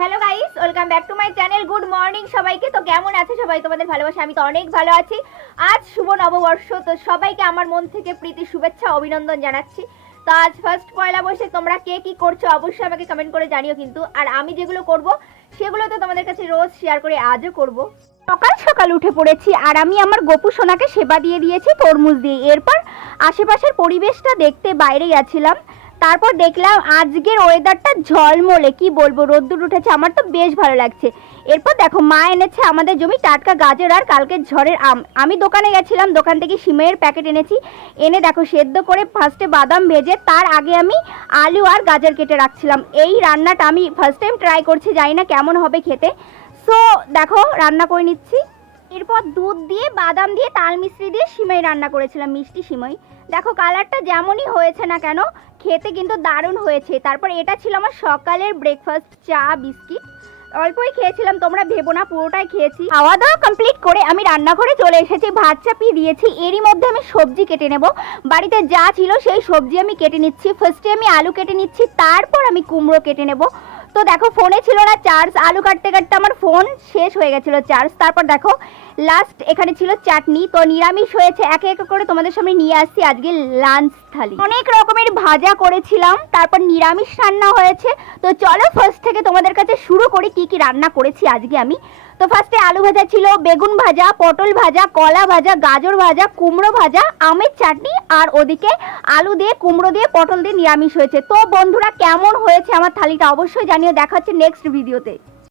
Hello guys, welcome back to my channel. Good morning সবাইকে। তো কেমন আছে সবাই? তোমাদের ভালোবাসা আমি তো অনেক ভালো আছি। আজ শুভ নববর্ষ, তো সবাইকে আমার মন থেকে প্রীতি শুভেচ্ছা অভিনন্দন জানাচ্ছি। তো আজ ফার্স্ট পয়লা বৈশাখ, তোমরা কে কি করছো অবশ্যই আমাকে কমেন্ট করে জানিও কিন্তু। আর আমি যেগুলো করব সেগুলো তো তোমাদের কাছে রোজ শেয়ার করে আজও করব। সকাল সকাল উঠে পড়েছি আর আমি আমার গোপু সোনাকে সেবা দিয়ে দিয়েছি তরমুজ দিয়ে। এরপর আশেপাশের পরিবেশটা দেখতে বাইরে গেছিলাম। তারপর দেখলাম আজকের ওয়েদারটা ঝলমলে, কি বলবো, রোদ্দুর উঠেছে, আমার তো বেশ ভালো লাগছে। এরপর দেখো মা এনেছে আমাদের জমি টাটকা গাজর আর কালকের ঝড়ের আম। আমি দোকানে গেছিলাম, দোকান থেকে সিমাইয়ের প্যাকেট এনেছি। এনে দেখো সেদ্ধ করে ফার্স্টে বাদাম ভেজে তার আগে আমি আলু আর গাজর কেটে রাখছিলাম। এই রান্নাটা আমি ফার্স্ট টাইম ট্রাই করছি, জানি না কেমন হবে খেতে। সো দেখো রান্না করে নিচ্ছি। এরপর দুধ দিয়ে বাদাম দিয়ে তাল মিশ্রি দিয়ে সিমাই রান্না করেছিলাম, মিষ্টি সিমাই। দেখো কালারটা যেমনই হয়েছে না কেন, খেতে কিন্তু দারুণ হয়েছে। তারপর এটা ছিল আমার সকালের ব্রেকফাস্ট, চা বিস্কিট। অল্পই খেয়েছিলাম, তোমরা ভেবো না পুরোটাই খেয়েছি। খাওয়া দাওয়া কমপ্লিট করে আমি রান্নাঘরে চলে এসেছি, ভাত চাপিয়ে দিয়েছি। এরই মধ্যে আমি সবজি কেটে নেব। বাড়িতে যা ছিল সেই সবজি আমি কেটে নিচ্ছি। ফার্স্টে আমি আলু কেটে নিচ্ছি, তারপর আমি কুমড়ো কেটে নেব। তো দেখো ফোনে ছিল না চার্জ, আলু কাটতে কাটতে আমার ফোন শেষ হয়ে গেছিলো চার্জ। তারপর দেখো লাস্ট এখানে ছিল চাটনি। তো নিরামিষ হয়েছে, একে একে করে তোমাদের সামনে নিয়ে আসছি আজকে লাঞ্চ থালি। অনেক রকমের ভাজা করেছিলাম, তারপর নিরামিষ রান্না হয়েছে। তো চলো ফার্স্ট থেকে তোমাদের কাছে শুরু করি কি কি রান্না করেছি আজকে আমি। তো ফার্স্টে আলু ভাজা ছিল, বেগুন ভাজা, পটল ভাজা, কলা ভাজা, গাজর ভাজা, কুমড়ো ভাজা, আমের চাটনি, আর ওদিকে আলু দিয়ে কুমড়ো দিয়ে পটল দিয়ে নিরামিষ হয়েছে। তো বন্ধুরা কেমন হয়েছে আমার থালিটা অবশ্যই জানিও। দেখা হচ্ছে নেক্সট ভিডিওতে।